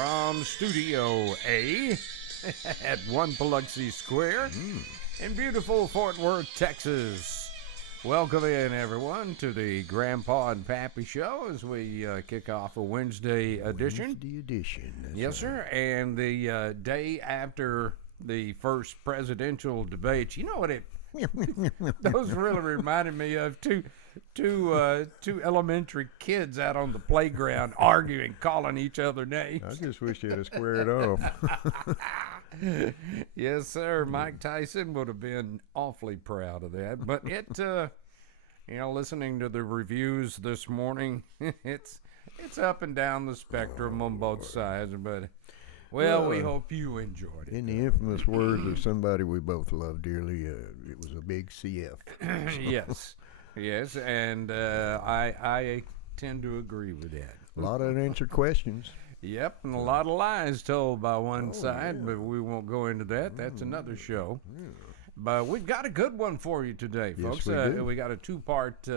from Studio A at 1 Biloxi Square in beautiful Fort Worth, Texas. Welcome in, everyone, to the Grandpa and Pappy Show as we kick off a Wednesday edition. Wednesday edition. That's Yes, sir. And the day after the first presidential debates, you know what those really reminded me of two elementary kids out on the playground arguing, calling each other names. I just wish you had squared off. Yes, sir. Mike Tyson would have been awfully proud of that. But listening to the reviews this morning, it's up and down the spectrum on both sides. But we hope you enjoyed it. In the infamous words of somebody we both love dearly, it was a big CF. Yes, and I tend to agree with that. A lot of unanswered questions. Yep, and a lot of lies told by one side, but we won't go into that. That's another show. Yeah. But we've got a good one for you today, folks. Yes, we do. We got a two-part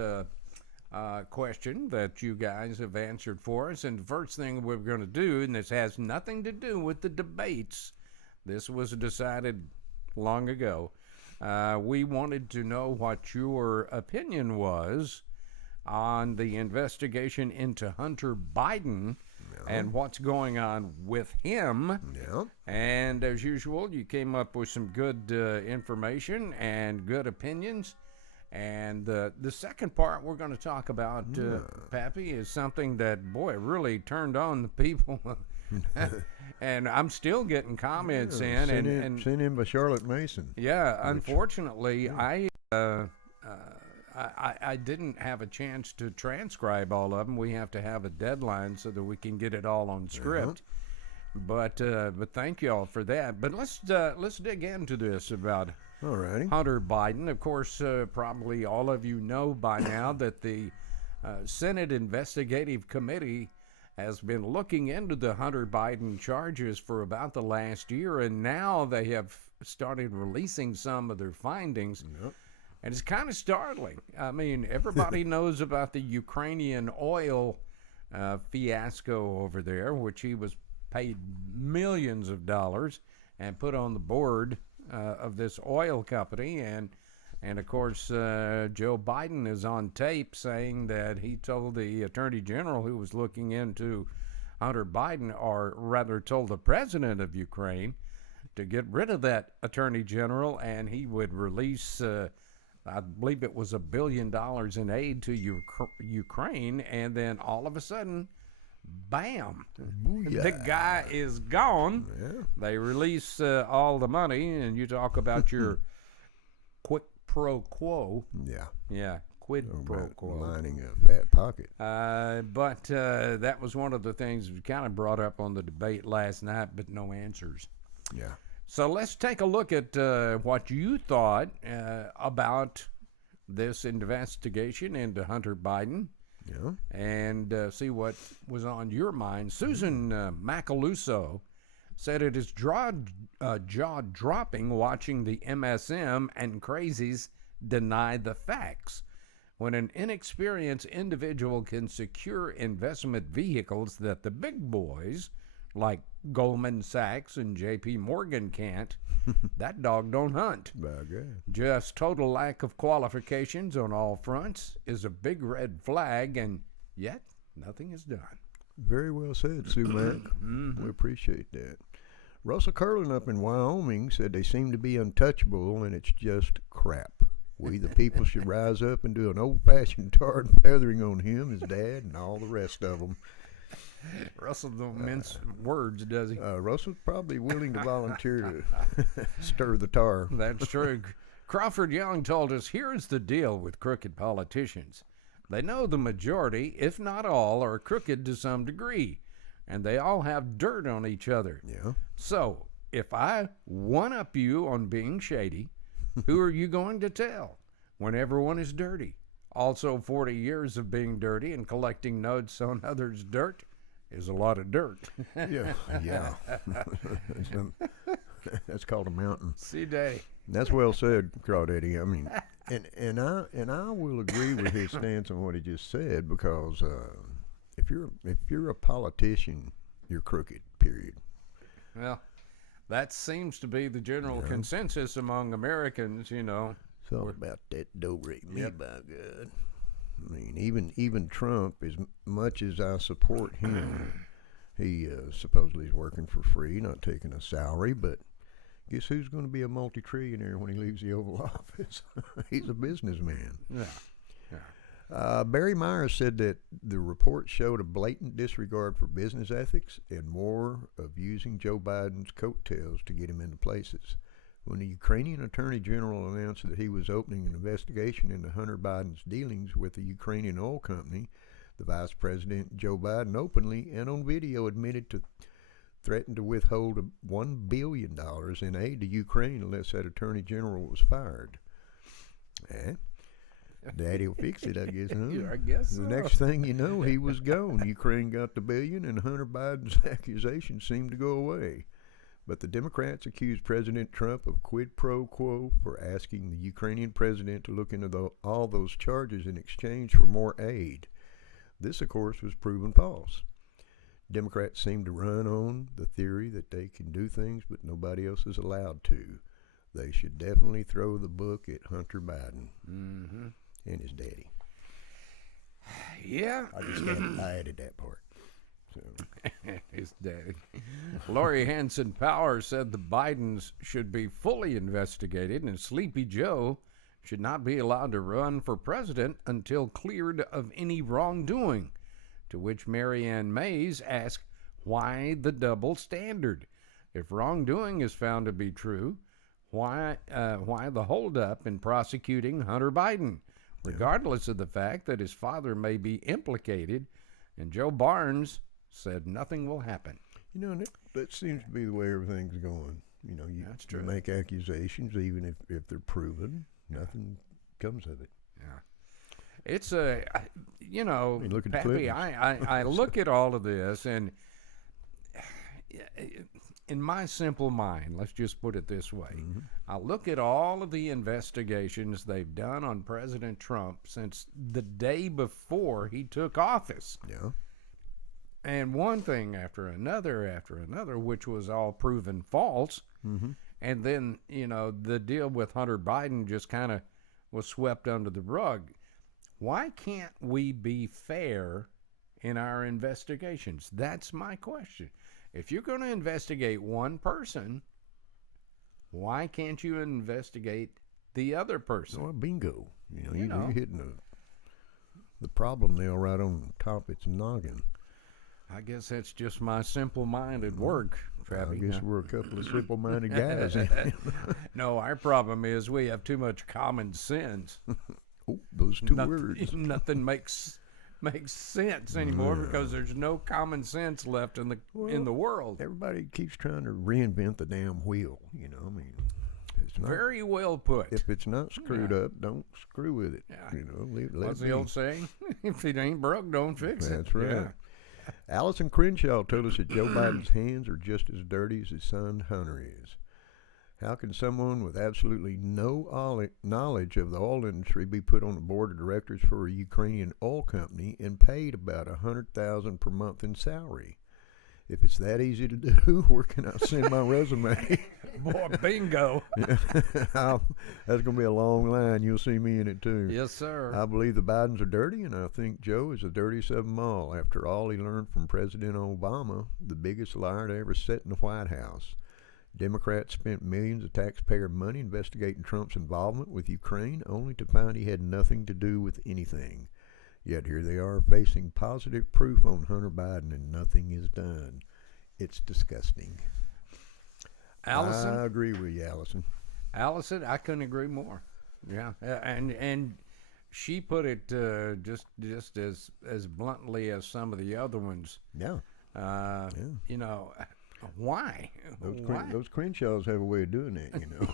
question that you guys have answered for us. And the first thing we're going to do, and this has nothing to do with the debates, this was decided long ago. We wanted to know what your opinion was on the investigation into Hunter Biden and what's going on with him. Yeah. And as usual, you came up with some good information and good opinions. And the second part we're going to talk about, Pappy, is something that, boy, really turned on the people. And I'm still getting comments in. Sent in by Charlotte Mason. Yeah, unfortunately, I didn't have a chance to transcribe all of them. We have to have a deadline so that we can get it all on script. But thank you all for that. But let's dig into this about Alrighty. Hunter Biden. Of course, probably all of you know by now that the Senate Investigative Committee has been looking into the Hunter Biden charges for about the last year, and now they have started releasing some of their findings. Yep. And it's kind of startling. I mean, everybody knows about the Ukrainian oil fiasco over there, which he was paid millions of dollars and put on the board of this oil company. And of course, Joe Biden is on tape saying that he told the attorney general who was looking into Hunter Biden, or rather told the president of Ukraine, to get rid of that attorney general, and he would release I believe it was $1 billion in aid to Ukraine, and then all of a sudden, bam, Booyah. the guy is gone. Yeah. They release all the money, and you talk about your quid pro quo. Yeah. Yeah, quid pro quo. Lining a fat pocket. But that was one of the things we kind of brought up on the debate last night, but no answers. Yeah. So let's take a look at what you thought about this investigation into Hunter Biden. Yeah. And see what was on your mind. Susan Macaluso said it is jaw-dropping watching the MSM and crazies deny the facts. When an inexperienced individual can secure investment vehicles that the big boys like Goldman Sachs and J.P. Morgan can't, that dog don't hunt. Just total lack of qualifications on all fronts is a big red flag, and yet nothing is done. Very well said, Sue Mac. We appreciate that. Russell Curlin up in Wyoming said they seem to be untouchable, and it's just crap. We, the people, should rise up and do an old-fashioned tar and feathering on him, his dad, and all the rest of them. Russell don't mince words, does he? Russell's probably willing to volunteer to stir the tar. That's true. Crawford Young told us, here's the deal with crooked politicians. They know the majority, if not all, are crooked to some degree, and they all have dirt on each other. Yeah. So, if I one-up you on being shady, who are you going to tell when everyone is dirty? Also, 40 years of being dirty and collecting notes on others' dirt is a lot of dirt. Yeah. That's called a mountain. See, Daddy. That's well said, Crawdaddy. I mean, and I will agree with his stance on what he just said, because if you're a politician, you're crooked. period. Well, that seems to be the general consensus among Americans, you know. It's all about that do re mi, Yep. by God. I mean, even Trump, as much as I support him, he supposedly is working for free, not taking a salary. But guess who's going to be a multi-trillionaire when he leaves the Oval Office? He's a businessman. Yeah. Barry Myers said that the report showed a blatant disregard for business ethics and more of using Joe Biden's coattails to get him into places. When the Ukrainian Attorney General announced that he was opening an investigation into Hunter Biden's dealings with the Ukrainian oil company, the Vice President Joe Biden openly and on video admitted to threaten to withhold $1 billion in aid to Ukraine unless that Attorney General was fired. Daddy'll fix it, I guess, huh? Yeah, I guess so. The next thing you know, he was gone. Ukraine got the billion, and Hunter Biden's accusations seemed to go away. But the Democrats accused President Trump of quid pro quo for asking the Ukrainian president to look into all those charges in exchange for more aid. This, of course, was proven false. Democrats seem to run on the theory that they can do things, but nobody else is allowed to. They should definitely throw the book at Hunter Biden and his daddy. Yeah. I added that part. So. His daddy. Lori Hanson Power said the Bidens should be fully investigated and Sleepy Joe should not be allowed to run for president until cleared of any wrongdoing. To which Marianne Mays asked, why the double standard? If wrongdoing is found to be true, why the holdup in prosecuting Hunter Biden, regardless of the fact that his father may be implicated? And Joe Barnes said nothing will happen. You know, that seems to be the way everything's going. You know, you make accusations, even if they're proven, nothing comes of it. Yeah. It's a, you know, look at Pappy, I look at all of this, and in my simple mind, let's just put it this way, I look at all of the investigations they've done on President Trump since the day before he took office. Yeah. And one thing after another, which was all proven false. And then, you know, the deal with Hunter Biden just kind of was swept under the rug. Why can't we be fair in our investigations? That's my question. If you're going to investigate one person, why can't you investigate the other person? Well, bingo. You know, you're hitting the problem nail right on top its noggin. I guess that's just my simple-minded work, Travis. I guess we're a couple of simple-minded guys. No, our problem is we have too much common sense. Oh, those two words. Nothing makes sense anymore because there's no common sense left in the world. Everybody keeps trying to reinvent the damn wheel. You know, I mean, it's not, very well put. If it's not screwed up, don't screw with it. Yeah. You know, let What's it the be. old saying? If it ain't broke, don't fix it. That's right. Yeah. Allison Crenshaw told us that Joe Biden's hands are just as dirty as his son Hunter is. How can someone with absolutely no knowledge of the oil industry be put on the board of directors for a Ukrainian oil company and paid about $100,000 per month in salary? If it's that easy to do, where can I send my resume? Boy, bingo. That's going to be a long line. You'll see me in it too. Yes, sir. I believe the Bidens are dirty, and I think Joe is the dirtiest of them all. After all, he learned from President Obama, the biggest liar to ever sit in the White House. Democrats spent millions of taxpayer money investigating Trump's involvement with Ukraine, only to find he had nothing to do with anything. Yet here they are facing positive proof on Hunter Biden, and nothing is done. It's disgusting. Allison? I agree with you, Allison. Allison, I couldn't agree more. Yeah, and she put it just as bluntly as some of the other ones. Yeah. You know, why? Those Crenshaws have a way of doing that, you know.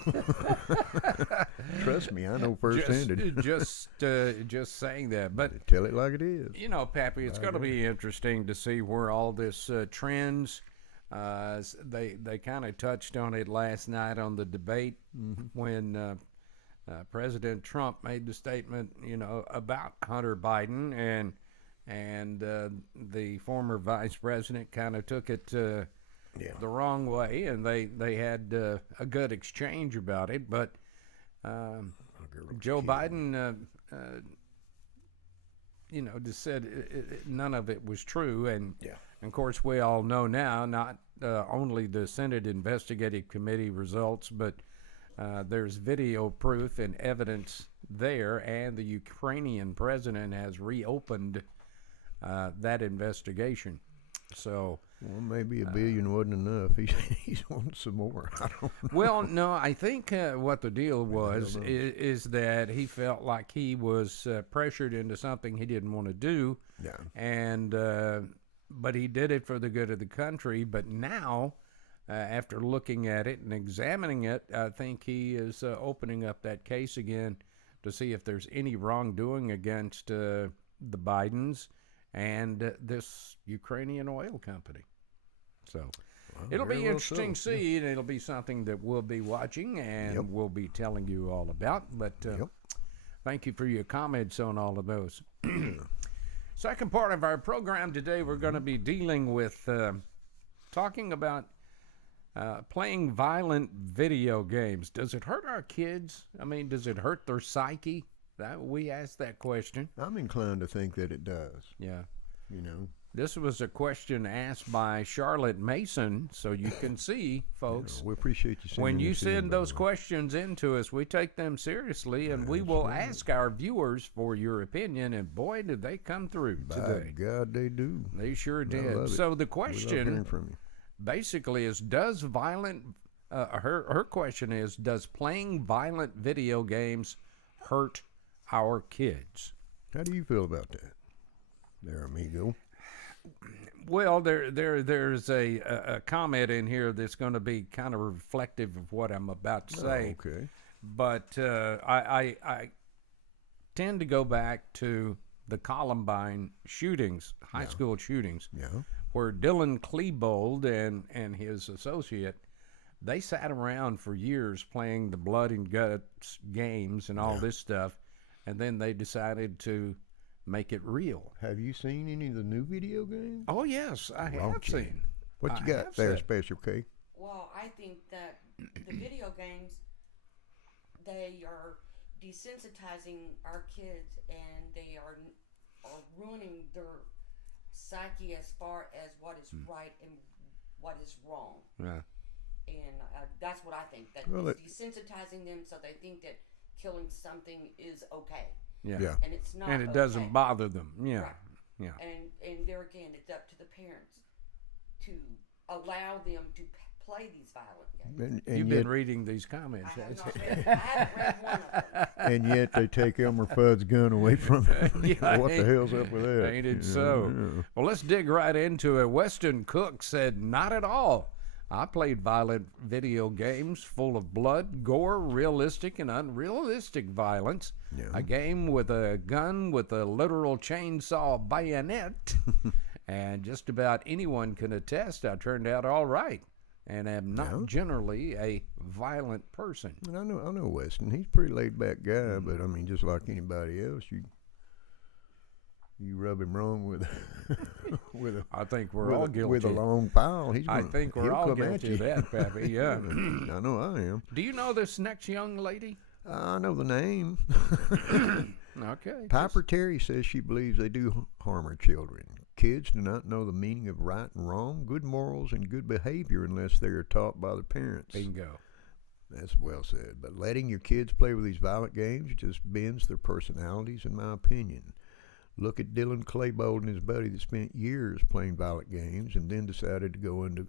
Trust me, I know firsthand. Just saying that, but tell it like it is. You know, Pappy, it's going to be interesting to see where all this trends. They kind of touched on it last night on the debate when President Trump made the statement, you know, about Hunter Biden, and the former vice president kind of took it Yeah. the wrong way, and they had a good exchange about it. But Joe Biden, just said none of it was true, and of course we all know now not only the Senate Investigative Committee results, but there's video proof and evidence there, and the Ukrainian president has reopened that investigation. So, well, maybe $1 billion wasn't enough. He's wanting some more. I don't know. well, no, I think what the deal was is that he felt like he was pressured into something he didn't want to do. Yeah. And but he did it for the good of the country. But now, after looking at it and examining it, I think he is opening up that case again to see if there's any wrongdoing against the Bidens and this Ukrainian oil company. So it'll be interesting to see, and it'll be something that we'll be watching and we'll be telling you all about. But thank you for your comments on all of those. Second part of our program today, we're going to be dealing with talking about playing violent video games. Does it hurt our kids? I mean, does it hurt their psyche? We asked that question. I'm inclined to think that it does. Yeah. You know. This was a question asked by Charlotte Mason, so you can see, folks. We appreciate you sending when you this in, send those questions in to us, we take them seriously, and we will ask our viewers for your opinion, and boy, did they come through today. By God, they do. They sure I did. love it. So the We love question hearing from you. basically is, does her question is, does playing violent video games hurt our kids? How do you feel about that, there, amigo? Well, there's a comment in here that's going to be kind of reflective of what I'm about to say. Oh, okay. But I tend to go back to the Columbine shootings, high school shootings, where Dylan Klebold and his associate, they sat around for years playing the blood and guts games and all this stuff, and then they decided to make it real. Have you seen any of the new video games? Oh, yes, I have seen. What you I got have there, seen. Special K? Well, I think that the video games, they are desensitizing our kids, and they are ruining their psyche as far as what is right and what is wrong. Yeah. And that's what I think. That Well, it's desensitizing them, so they think that killing something is okay, Yeah. and it's not. And it okay. doesn't bother them. Yeah. Right. Yeah. And there again, it's up to the parents to allow them to play these violent games. And You've yet, been reading these comments. I have haven't not you? read, I haven't read one of them. and yet they take Elmer Fudd's gun away from him. Yeah, What the hell's up with that? Ain't it Yeah, so? yeah. Well, let's dig right into it. Weston Cook said, not at all. I played violent video games full of blood, gore, realistic and unrealistic violence. Yeah. A game with a gun with a literal chainsaw bayonet. And just about anyone can attest I turned out all right and am not generally a violent person. And I know Weston. He's a pretty laid back guy, but I mean, just like anybody else, you rub him wrong with I think we're all guilty. with a long pile. I think we're all guilty of that, Pappy. Yeah. I know I am. Do you know this next young lady? I know the name. Okay. Piper Terry says she believes they do harm her children. Kids do not know the meaning of right and wrong, good morals, and good behavior unless they are taught by their parents. Bingo. That's well said. But letting your kids play with these violent games just bends their personalities, in my opinion. Look at Dylan Klebold and his buddy that spent years playing violent games and then decided to go into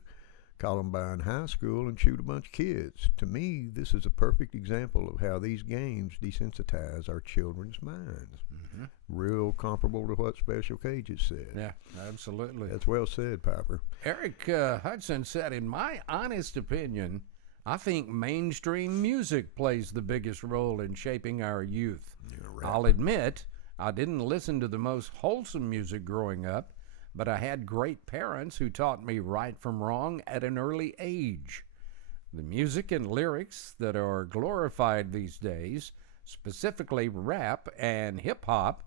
Columbine High School and shoot a bunch of kids. To me, this is a perfect example of how these games desensitize our children's minds. Mm-hmm. Real comparable to what Special K just said. Yeah, absolutely. That's well said, Piper. Eric Hudson said, in my honest opinion, I think mainstream music plays the biggest role in shaping our youth. I'll admit, I didn't listen to the most wholesome music growing up, but I had great parents who taught me right from wrong at an early age. The music and lyrics that are glorified these days, specifically rap and hip-hop,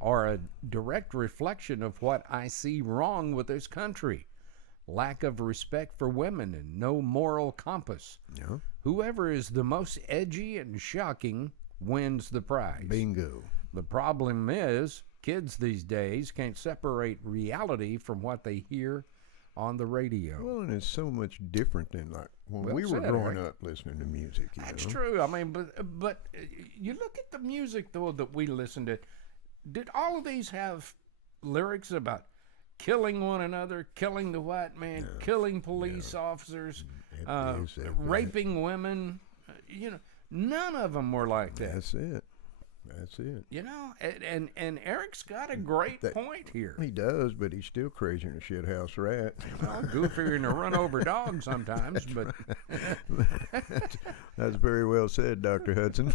are a direct reflection of what I see wrong with this country. lack of respect for women, and no moral compass. Yeah. Whoever is the most edgy and shocking wins the prize. Bingo. The problem is, kids these days can't separate reality from what they hear on the radio. Well, and it's so much different than like when Well we were said, growing Eric. up listening to music. You That's know? true. I mean, but you look at the music though that we listened to. Did all of these have lyrics about killing one another, killing the white man, killing police officers, It is that way. raping women? None of them were like that. That's it. That's it. And Eric's got a great point here. He does, but he's still crazier than a shit house rat. Well, goofier than a run over dog sometimes, but That's very well said, Dr. Hudson.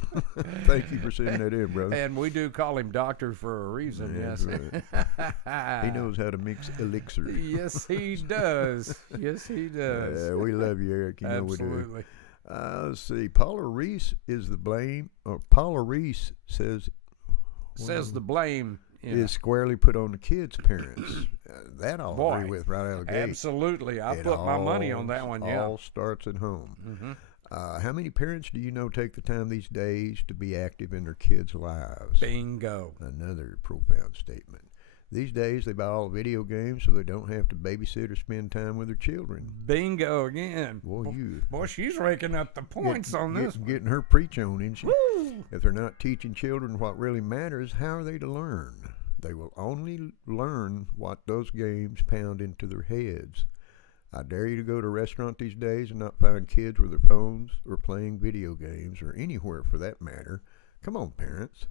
Thank you for sending that in, brother. and we do call him doctor for a reason. That's Yes, He knows how to mix elixir. Yes, he does. Yes, he does. We love you, Eric. You know we do. Absolutely. Let's see. Paula Reese is the blame. Or Paula Reese says Says the blame is squarely put on the kids' parents. That I'll Boy, agree with right out of the gate. Absolutely. I It put my money all- on that one. Yeah. All starts at home. Mm-hmm. How many parents do you know take the time these days to be active in their kids' lives? Bingo. Another profound statement. These days, they buy all video games so they don't have to babysit or spend time with their children. Bingo again. Boy, She's raking up the points on this one. getting her preach on, isn't she? Woo! If they're not teaching children what really matters, how are they to learn? They will only learn what those games pound into their heads. I dare you to go to a restaurant these days and not find kids with their phones or playing video games or anywhere for that matter. Come on, parents.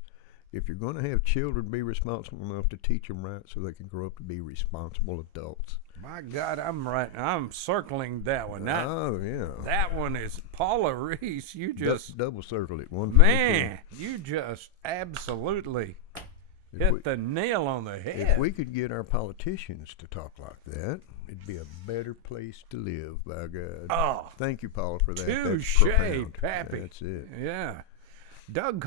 If you're going to have children, be responsible enough to teach them right so they can grow up to be responsible adults. My God, I'm circling that one. That, Oh, yeah. that one is Paula Reese. You just, double circle it. One for man, you just absolutely If hit we- the nail on the If head. we could get our politicians to talk like that, it'd be a better place to live, by God. Oh, Thank you, Paula, for that. That's touche, profound. Pappy. That's it. Yeah. Doug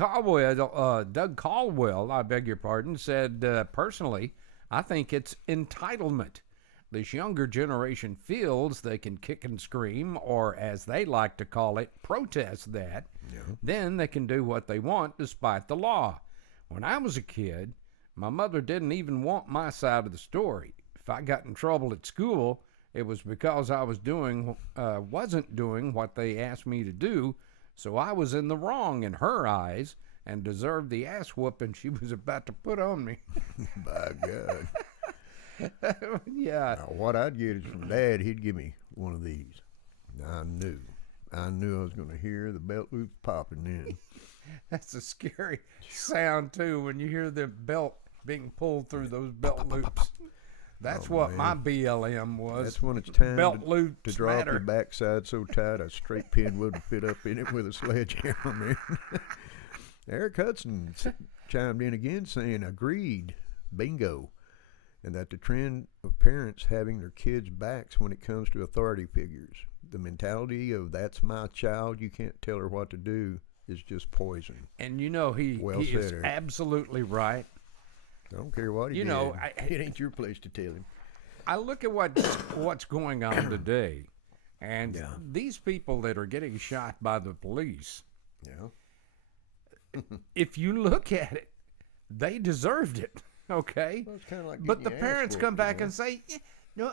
Caldwell, I beg your pardon, said, personally, I think it's entitlement. This younger generation feels they can kick and scream, or as they like to call it, protest that. Yeah. Then they can do what they want despite the law. When I was a kid, my mother didn't even want my side of the story. If I got in trouble at school, it was because I wasn't doing what they asked me to do, so I was in the wrong in her eyes and deserved the ass whooping she was about to put on me. By God. Yeah. Now, what I'd get is from Dad, he'd give me one of these. I knew I was going to hear the belt loop popping in. That's a scary sound, too, when you hear the belt being pulled through those belt loops. That's what my BLM was. That's when it's time Belt loops to drop matter. your backside so tight a straight pin wouldn't fit up in it with a sledgehammer, man. Eric Hudson chimed in again saying, agreed, bingo, and that the trend of parents having their kids' backs when it comes to authority figures, the mentality of that's my child, you can't tell her what to do, is just poison. And you know he Well is said, Eric. absolutely right. I don't care what he You did. know, it ain't your place to tell him. I look at what's going on today, and Yeah. these people that are getting shot by the police, Yeah. if you look at it, they deserved it, okay? Well, it's kinda like But the getting your ass parents whooped, come back you know? and say, no,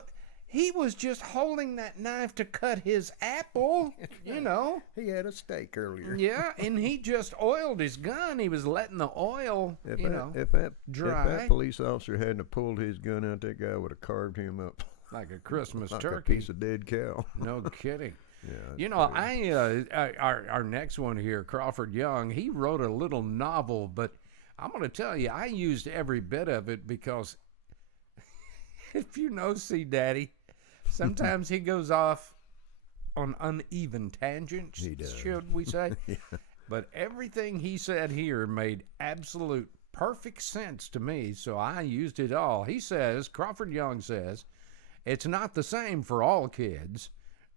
he was just holding that knife to cut his apple, you know? He had a steak earlier. Yeah, and he just oiled his gun. He was letting the oil, If dry. that police officer hadn't have pulled his gun out, that guy would have carved him up Like a Christmas like turkey. a piece of dead cow. No kidding. Yeah, You know, our next one here, Crawford Young, he wrote a little novel, but I'm going to tell you, I used every bit of it because if you know C Daddy, sometimes he goes off on uneven tangents, He does. should we say? But everything he said here made absolute perfect sense to me, so I used it all. He says, Crawford Young says, it's not the same for all kids.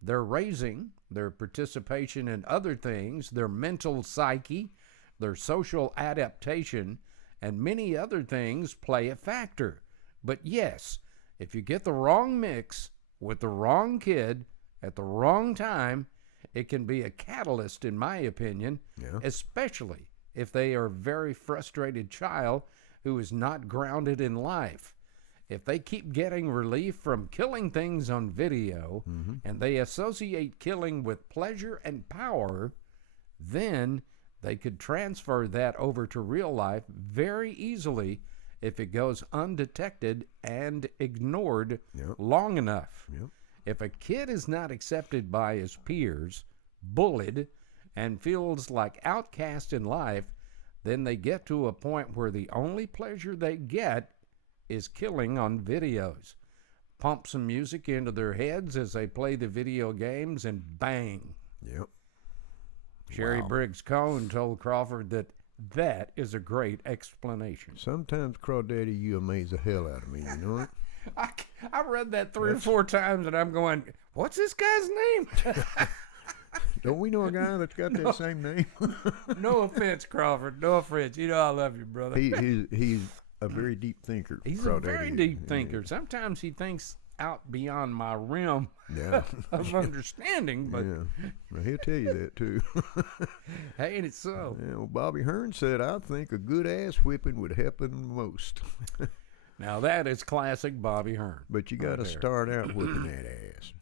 Their raising, their participation in other things, their mental psyche, their social adaptation, and many other things play a factor. But yes, if you get the wrong mix, with the wrong kid at the wrong time, it can be a catalyst, in my opinion, Yeah. especially if they are a very frustrated child who is not grounded in life. If they keep getting relief from killing things on video and they associate killing with pleasure and power, then they could transfer that over to real life very easily if it goes undetected and ignored Yep. long enough. Yep. If a kid is not accepted by his peers, bullied, and feels like outcast in life, then they get to a point where the only pleasure they get is killing on videos. Pump some music into their heads as they play the video games, and bang. Yep. Sherry Wow. Briggs Cohn told Crawford that is a great explanation. Sometimes, Crawdaddy, you amaze the hell out of me. You know it. I read that three or four times, and I'm going, what's this guy's name? Don't we know a guy that's got that same name? No offense, Crawford. No offense. You know I love you, brother. He's a very deep thinker. He's a Crawdaddy very is. deep thinker. Sometimes he thinks out beyond my realm Yeah. of understanding, but Yeah. Well, he'll tell you that too. hey, ain't it so? Yeah, well, Bobby Hearn said, "I think a good ass whipping would help him most." Now that is classic Bobby Hearn. But you Right got to there. start out whipping that ass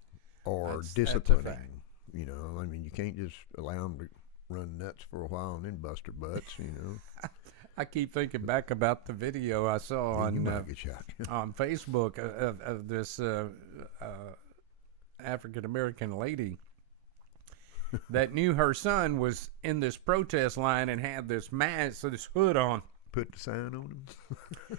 or That's a disciplining. fact. You know, I mean, you can't just allow them to run nuts for a while and then bust their butts. You know, I keep thinking back about the video I saw Then you on might get shot. on Facebook of this African American lady that knew her son was in this protest line and had this mask, this hood on. Put the sign on him.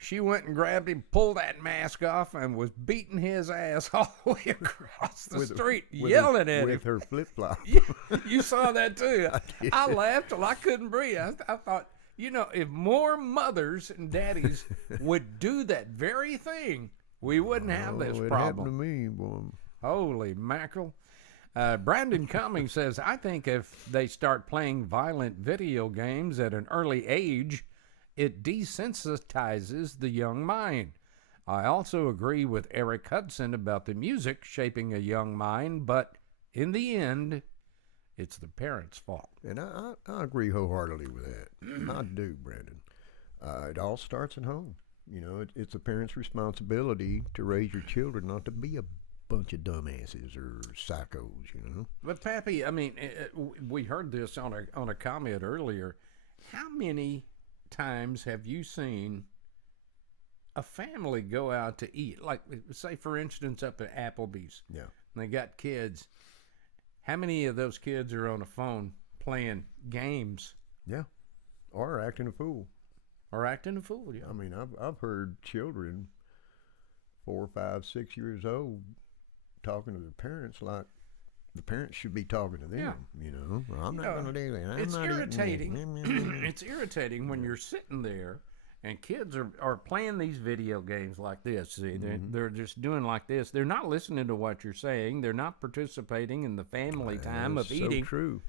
She went and grabbed him, pulled that mask off, and was beating his ass all the way across the street, yelling at him. with her flip flop. Yeah, you saw that too. I laughed till I couldn't breathe. I thought, you know, if more mothers and daddies would do that very thing, we wouldn't have this It happened to problem. me, boy. Holy mackerel. Brandon Cummings says, I think if they start playing violent video games at an early age, it desensitizes the young mind. I also agree with Eric Hudson about the music shaping a young mind, but in the end, it's the parents' fault. And I agree wholeheartedly with that. I do, Brandon. It all starts at home. You know, it's a parent's responsibility to raise your children not to be a bunch of dumbasses or psychos, you know. But Pappy, I mean, we heard this on a comment earlier. How many times have you seen a family go out to eat? Like, say, for instance, up at Applebee's. Yeah. And they got kids. How many of those kids are on a phone playing games Yeah. Or acting a fool. or acting a fool? Yeah. I mean, I've heard children 4, 5, 6 years old talking to their parents like the parents should be talking to them. Yeah. You know, well, I'm not know, going to do that. I'm It's not eating irritating. that. It's irritating when you're sitting there and kids are playing these video games like this. See, they're just doing like this. They're not listening to what you're saying. They're not participating in the family time of That's eating. So true.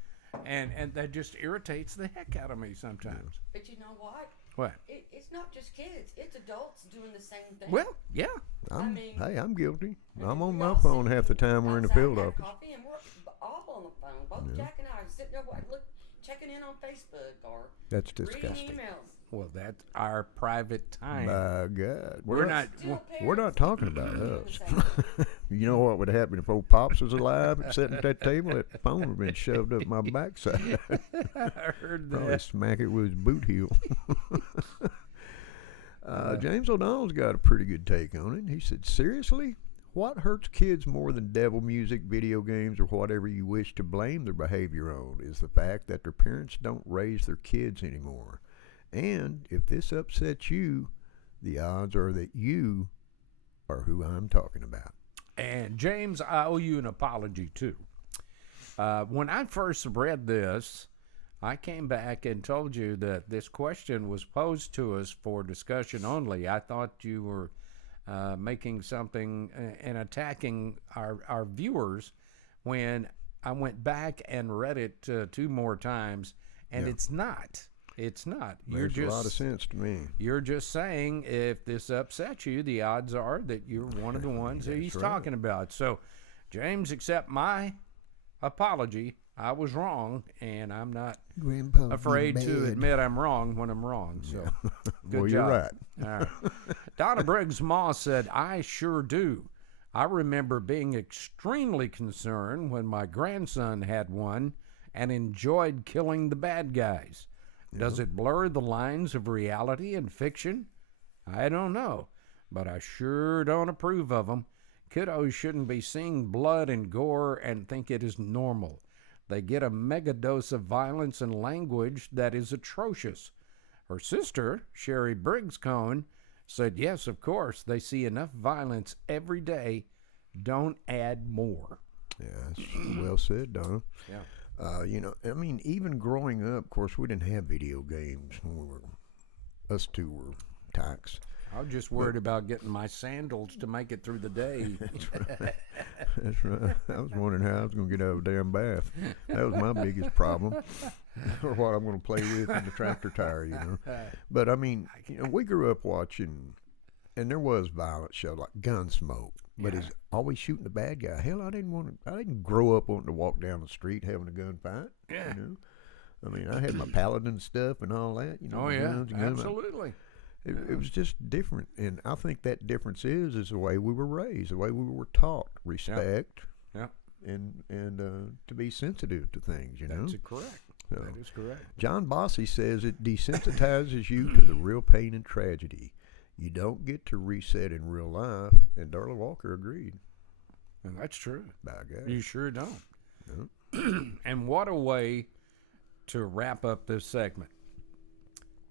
And that just irritates the heck out of me sometimes. But you know what? What? It's not just kids. It's adults doing the same thing. Well, yeah. I'm guilty. I'm on We my all phone sit half the time we're in the outside, field have office. coffee, and we're all on the phone. Both Jack and I are sitting there checking in on Facebook or That's reading disgusting. emails. Well, that's our private time. My God. We're not. Still We're not parents talking about doing us. the same. You know what would happen if old Pops was alive and sitting at that table? That phone would have been shoved up my backside. I heard Probably that. smack it with his boot heel. James O'Donnell's got a pretty good take on it. He said, seriously? What hurts kids more than devil music, video games, or whatever you wish to blame their behavior on is the fact that their parents don't raise their kids anymore. And if this upsets you, the odds are that you are who I'm talking about. And James, I owe you an apology too. When I first read this, I came back and told you that this question was posed to us for discussion only. I thought you were making something and attacking our viewers when I went back and read it 2 more times, and Yeah. it's not. It's not. You're Makes a lot of just sense to me. you're just saying if this upsets you, the odds are that you're one of the ones that he's right. talking about. So, James, accept my apology. I was wrong, and I'm not Grandpa, afraid to admit I'm wrong when I'm wrong. So, good Well, job. you're right. All right. Donna Briggs Moss said, I sure do. I remember being extremely concerned when my grandson had one and enjoyed killing the bad guys. Does it blur the lines of reality and fiction? I don't know, but I sure don't approve of them. Kiddos shouldn't be seeing blood and gore and think it is normal. They get a mega dose of violence and language that is atrocious. Her sister, Sherry Briggs Cohn, said, yes, of course, they see enough violence every day. Don't add more. Yeah, that's well said, Donna. Yeah. You know, I mean, even growing up, of course, we didn't have video games when we were, us two were tykes. I was just worried about getting my sandals to make it through the day. That's right. I was wondering how I was going to get out of a damn bath. That was my biggest problem, or what I'm going to play with in the tractor tire, you know. But I mean, you know, we grew up watching, and there was violent shows like Gunsmoke, but Yeah. he's always shooting the bad guy. Hell, I didn't grow up wanting to walk down the street having a gunfight. Yeah. You know? I mean, I had my paladin stuff and all that. You know, Oh, my yeah, guns and guns. absolutely. It was just different, and I think that difference is the way we were raised, the way we were taught respect, Yeah. and to be sensitive to things. You know, That's correct. So, That is correct. John Bossy says it desensitizes you to the real pain and tragedy. You don't get to reset in real life, and Darla Walker agreed. And that's true. By God, You sure don't. No. And what a way to wrap up this segment.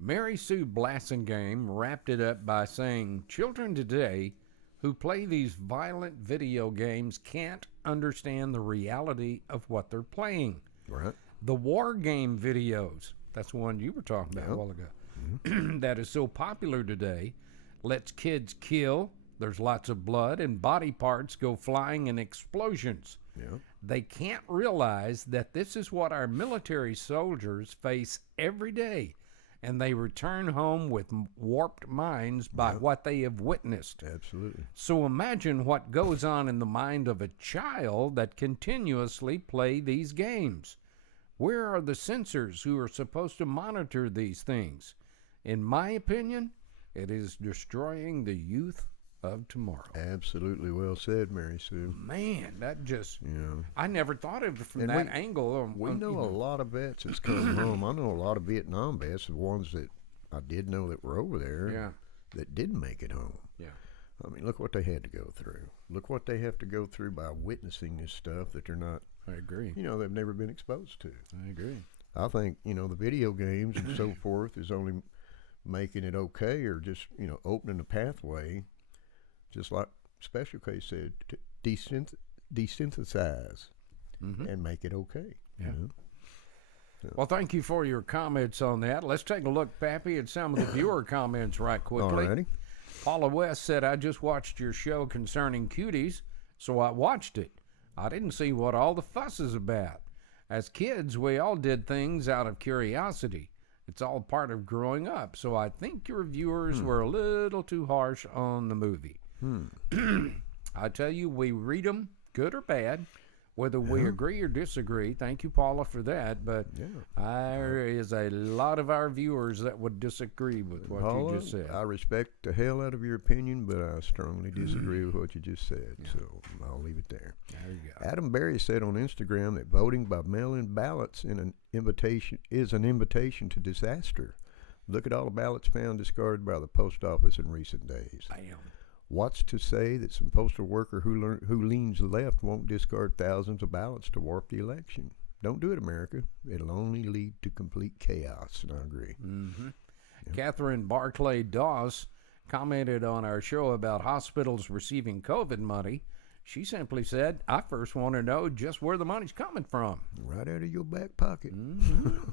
Mary Sue Blassingame wrapped it up by saying, children today who play these violent video games can't understand the reality of what they're playing. right? The war game videos, that's the one you were talking about a while ago, that is so popular today, lets kids kill. There's lots of blood and body parts go flying in explosions. Yeah, They can't realize that this is what our military soldiers face every day, and they return home with warped minds by what they have witnessed. absolutely. So imagine what goes on in the mind of a child that continuously play these games. Where are the censors who are supposed to monitor these things? In my opinion, it is destroying the youth of tomorrow. Absolutely well said, Mary Sue. Man, that just, You know, I never thought of it from And that angle. we know a lot of vets that's come home. I know a lot of Vietnam vets, the ones that I did know that were over there, Yeah. that didn't make it home. Yeah. I mean, look what they had to go through. Look what they have to go through by witnessing this stuff that they're not, I agree. you know, they've never been exposed to. I agree. I think, you know, the video games and so forth is only making it okay, or just, you know, opening a pathway, just like Special Case said, to desensitize and make it okay. Yeah. You know? Well, thank you for your comments on that. Let's take a look, Pappy, at some of the viewer comments right quickly. Alrighty. Paula West said, I just watched your show concerning cuties, so I watched it. I didn't see what all the fuss is about. As kids, we all did things out of curiosity. It's all part of growing up, so I think your viewers were a little too harsh on the movie. I tell you, we read them, good or bad, whether we agree or disagree. Thank you, Paula, for that. But there is a lot of our viewers that would disagree with what Paula, you just said. I respect the hell out of your opinion, but I strongly disagree with what you just said. So I'll leave it there. There you go. Adam Berry said on Instagram that voting by mail-in ballots is an invitation to disaster. Look at all the ballots found discarded by the post office in recent days. Bam. What's to say that some postal worker who leans left won't discard thousands of ballots to warp the election? Don't do it, America. It'll only lead to complete chaos, and I agree. Catherine Barclay Doss commented on our show about hospitals receiving COVID money. She simply said, I first want to know just where the money's coming from. Right out of your back pocket.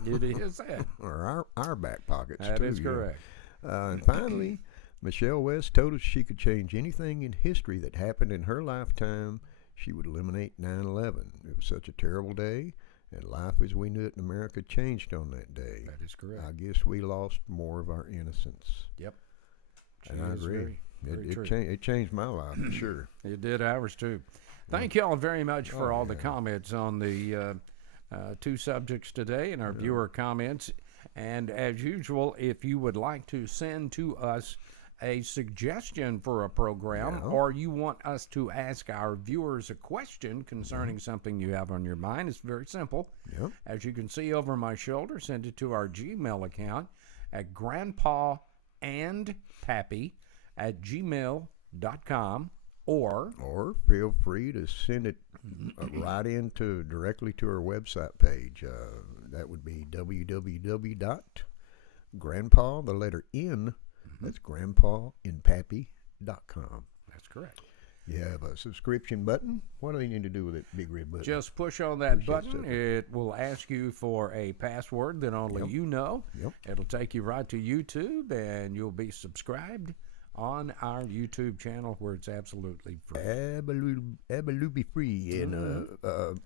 It is that. Or our back pockets, That too. is you know. correct. And finally, Michelle West told us she could change anything in history that happened in her lifetime. She would eliminate 9/11. It was such a terrible day, And life as we knew it in America changed on that day. That is correct. I guess we lost more of our innocence. Yep. And I Is agree. very true. It changed my life for sure. It did ours too. Thank you all very much for Oh, all the yeah. comments on the two subjects today and our viewer comments. And as usual, if you would like to send to us a suggestion for a program, Yeah. or you want us to ask our viewers a question concerning something you have on your mind, it's very simple. Yep. As you can see over my shoulder, send it to our Gmail account at grandpaandpappy@gmail.com, Or feel free to send it right directly to our website page. That would be www.grandpa, the letter N, that's grandpaandpappy.com. that's correct. You have a subscription button. What do they need to do with it, big red button? Just push on that Push that button. sucker. It will ask you for a password that only Yep. you know. Yep. It'll take you right to YouTube, and you'll be subscribed on our YouTube channel where it's absolutely free. Absolutely free. And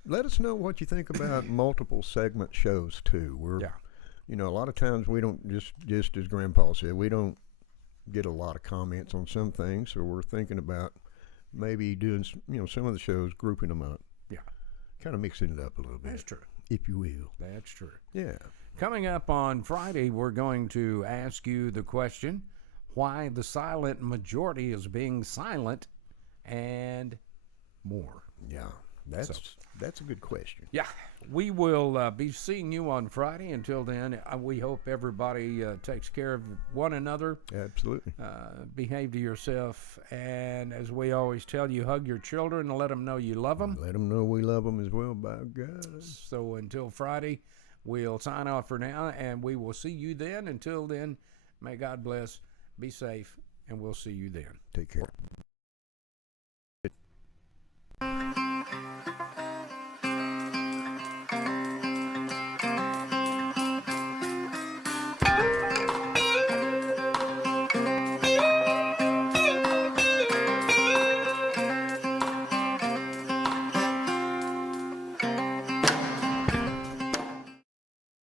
let us know what you think about multiple segment shows too. Yeah. You know, a lot of times we don't just as Grandpa said, we don't get a lot of comments on some things, so we're thinking about maybe doing some of the shows, grouping them up. Yeah. Kind of mixing it up a little bit, That's true. if you will. That's true. Yeah. Coming up on Friday, we're going to ask you the question, why the silent majority is being silent, and more. Yeah. That's a good question. Yeah, we will be seeing you on Friday. Until then, we hope everybody takes care of one another. Absolutely. Behave to yourself, and as we always tell you, hug your children and let them know you love them. Let them know we love them as well, by God. So until Friday, we'll sign off for now, and we will see you then. Until then, may God bless, be safe, and we'll see you then. Take care.